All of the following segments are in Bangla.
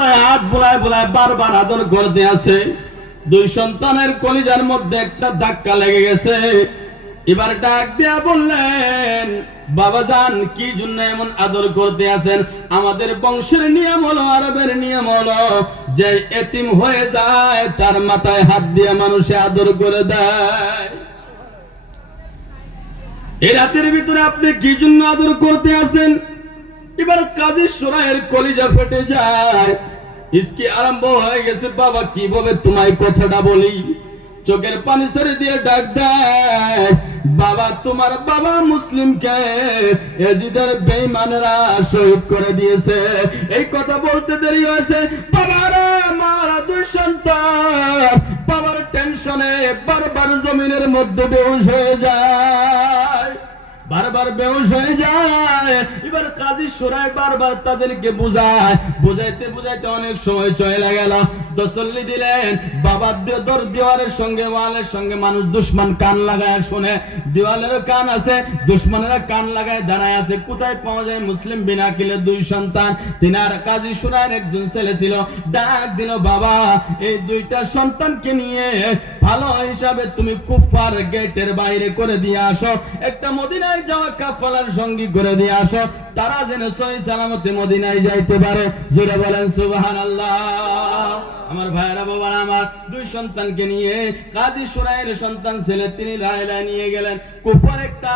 মাথায় হাত বুলায় বুলায় বারবার আদর করতে আছে। দুই সন্তানের কলিজার মধ্যে একটা ধাক্কা লেগে গেছে। এবার ডাক দিয়া বললেন, বাবাজান কি জন্য এমন আদর করতে আছেন? আমাদের বংশের নিয়ম হলো, আরবের নিয়ম হলো, যে এতিম হয়ে যায় তার মাথায় হাত দিয়ে মানুষে আদর করে দেয়। এই রাতের ভিতরে আপনি কি জন্য আদর করতে আছেন? এবার কাজী সুরাইয়ের কলিজা ফেটে যায়। ইসকি আরম্ভ হয়ে গেছে, বাবা কিভাবে তোমায় কথাটা বলি। চোখের পানি ছেড়ে দিয়ে ডাক দেয়, বাবা তোমার বাবা মুসলিমকে এজিদের বেঈমানেরা শহীদ করে দিয়েছে। এই কথা বলতে দেরি হয়েছে। বাবারা মারা দুই সন্তান বাবার টেনশনে বারবার জমিনের মধ্যে বেহুশ হয়ে যায়, বারবার বেহুশ হয়ে যায়। এবার কাজী সুরাই বারবার তাদেরকে বুঝাইতে বুঝাইতে অনেক সময় চলে গেল। তসল্লি দিলেন, বাবার দেওয়ালের সঙ্গে ওয়ালের সঙ্গে মানুষ দুশ্মন কান লাগায় শোনে, দেওয়ালেরও কান আছে, দুশ্মনেরা কান লাগায় দাঁড়ায় আছে। কোথায় পাওয়া যায়? মুসলিম বিন আকিলের দুই সন্তান, তিনার কাজী সুরাইয়ের একজন ছেলে ছিল। ডাক দিল, বাবা এই দুইটা সন্তানকে নিয়ে ভালো হিসাবে তুমি কুফার গেটের বাইরে করে দিয়ে আসো, একটা মদিনায় যাওয়া কাফেলার সঙ্গী করে দিয়ে আসো, তারা যেন সহি সালামতে মদিনায় যাইতে পারে। জোরে বলেন সুবহানাল্লাহ। আমার ভাইরা বাবারা, আমার দুই সন্তানকে নিয়ে কাজী সুরাইয়ের সন্তান ছেলে তিনি লাইলা নিয়ে গেলেন কুফার একটা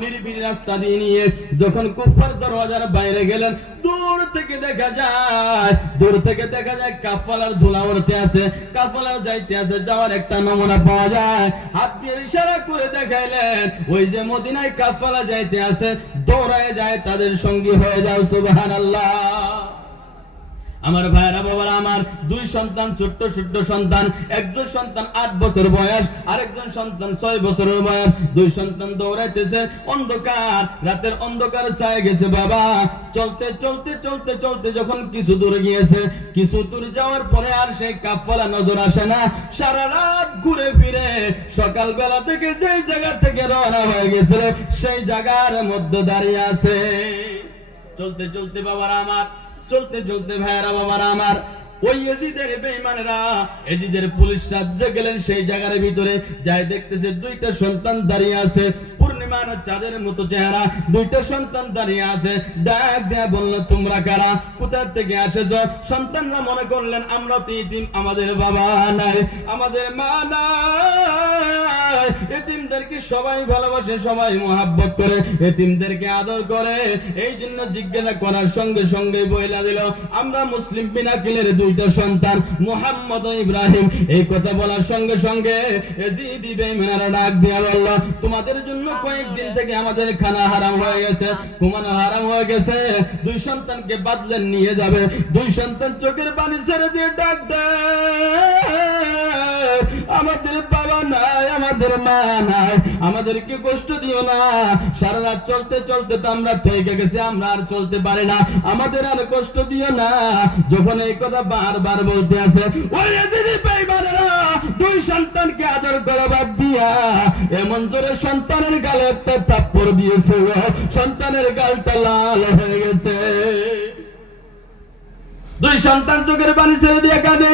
নিরিবিলি রাস্তা দিয়ে নিয়ে। যখন কুফার দরওয়াজার বাইরে গেলেন, দূর থেকে দেখা যায় কাফেলার ধুলা উড়তে আছে, কাফেলার যাইতে আছে, যাওয়ার একটা নমুনা পাওয়া যায়। হাত দিয়ে ইশারা করে দেখাইলেন, ওই যে মদিনায় কাফেলা যাইতে আছে, দৌড়ায় যায়, তাদের সঙ্গী হয়ে যাও। সুবহানাল্লাহ। আমার ভাইরা বাবারা, আমার দুই সন্তান ছোট্ট ছোট্ট সন্তান, একজন সন্তান 8 বছর বয়স, আরেকজন সন্তান 6 বছরের বয়স। দুই সন্তান দৌড়াইতেছে, অন্ধকার, রাতের অন্ধকার ছায়া গেছে। বাবা চলতে চলতে চলতে চলতে যখন কিছু দূর গিয়েছে, কিছু দূর যাওয়ার পরে আর সেই কাফেলা নজর আসে না। সারা রাত ঘুরে ফিরে সকালবেলা থেকে যেই জায়গা থেকে রওনা হয়ে গেছিল সেই জায়গার মধ্যে দাঁড়িয়ে আছে। চলতে চলতে বাবারা আমার, চলতে চলতে ভাইরা বাবারা আমার, ওই এজিদের বেঈমানেরা, এজিদের পুলিশ রাজ্য গেলেন সেই জায়গার ভিতরে, যাই দেখতেছে দুইটা সন্তান দাঁড়িয়ে আছে, পূর্ণিমার চাঁদের মতো চেহারা, দুইটা সন্তান দাঁড়িয়ে আছে। ডাক দেয়া বলল, তোমরা কারা, কোথা থেকে আসেছো? সন্তানরা মনে করলেন, আমরা তো ইতিম, আমাদের বাবা নাই, আমাদের মা নাই। এতিমদেরকে সবাই ভালোবাসে, সবাই মোহাব্বত করে, এতিমদেরকে আদর করে। এই জন্য জিজ্ঞাসা করার সঙ্গে সঙ্গে বইলা দিল, আমরা মুসলিম বিন আকিলের দুইটা সন্তান, মুহাম্মদ ও ইব্রাহিম। এই কথা বলার সঙ্গে সঙ্গে এজিদি বেঈমানেরা ডাক দিয়া বলল, তোমাদের জন্য কয়েকদিন থেকে আমাদের খানা হারাম হয়ে গেছে, ঘুমানো হারাম হয়ে গেছে, দুই সন্তানকে বাদলেন নিয়ে যাবে। দুই সন্তান চোখের পানি ছেড়ে দিয়ে ডাক দেয়, আমাদের বাবা নাই, আমাদের মা নাই, আমাদেরকে কষ্ট দিও না। সারা রাত চলতে চলতে তো আমরা থেকে গেছি, আমরা আর চলতে পারি না, আমাদের আর কষ্ট দিও না। যখন এই কথা বারবার বলতে আছে, ওই এজিদি বেঈমানেরা দুই সন্তানকে আদর করা বাদ দিয়া এমন জোরে সন্তানের গালে একটা থাপ্পড় দিয়েছে, সন্তানের গালটা লাল হয়ে গেছে। দুই সন্তান চোখের পানি ছেড়ে দিয়ে কাঁদে,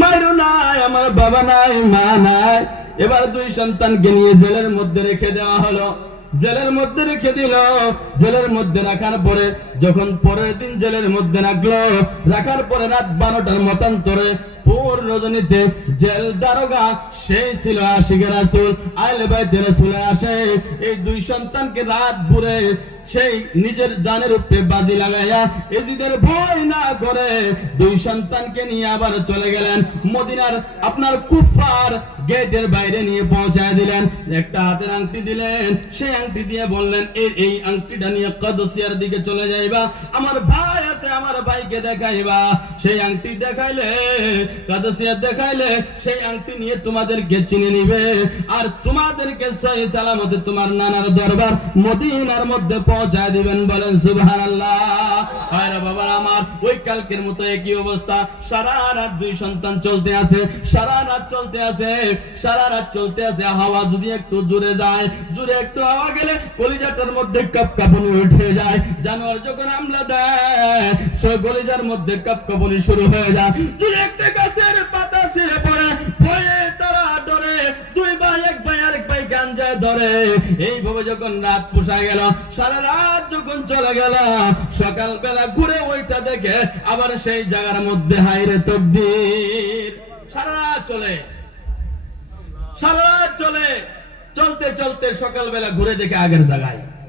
মায়েরও নাই, আমার বাবা নাই, মা নাই। এবার দুই সন্তানকে নিয়ে জেলের মধ্যে রেখে দেওয়া হলো, জেলের মধ্যে রেখে দিল। জেলের মধ্যে রাখার পরে যখন পরের দিন জেলের মধ্যে রাখার পরে রাত 12টার মতান্তরে পুর রজনীতে জেল দারোগা সেই ছিল আশিকে রাসূল, আহলে বাইতে রাসূল আসে। এই দুই সন্তানকে রাত ভরে সেই নিজের জানের উপরে বাজি লাগাইয়া এজিদের ভয় না করে দুই সন্তানকে নিয়ে আবার চলে গেলেন মদিনার আপনার কুফার গেটের বাইরে নিয়ে পৌঁছায় দিলেন। একটা হাতের আংটি দিলেন, সেই আংটি দিয়ে বললেন, এই আংটিটা নিয়ে কদসিয়ার দিকে চলে যাইবা, আমার ভাই আছে, আমার ভাইকে দেখাইবা। সেই আংটি দেখাইলে কাদসিয়াত দেখাইলে সেই আংটি নিয়ে তোমাদেরকে চিনে নিবে আর তোমাদেরকে সহি সালামতে তোমার নানার দরবার মদিনার মধ্যে পৌঁছায় দিবেন। বলেন সুবহানাল্লাহ। আরে বাবা আমার, ওই কালকের মতো একই অবস্থা। সারা রাত দুই সন্তান চলতে আছে, সারা রাত চলতে আছে, সারা রাত চলতে আছে। হাওয়া যদি একটু জোরে যায়, জোরে একটু হাওয়া গেলে কলিজাটার মধ্যে কাঁপকাঁপুনি উঠে যায়। জানোয়ার যখন হামলা দেয় সেই কলিজার মধ্যে কাঁপকাঁপুনি শুরু হয়ে যায়। যদি একটা গাছের পাতা ছিঁড়ে পড়ে, ভয়ে তারা ডরে, দুই ভাই এক ভাই আরেক ভাই গাঞ্জায় ধরে। এইভাবে যখন রাত পোষা গেল, সারা রাত যখন চলে গেল, সকালবেলা ঘুরে ওইটা দেখে আবার সেই জায়গার মধ্যে হাইরে তকদীর। সারা রাত চলে, সারা রাত চলে, চলতে চলতে সকালবেলা ঘুরে দেখে আগের জায়গায়।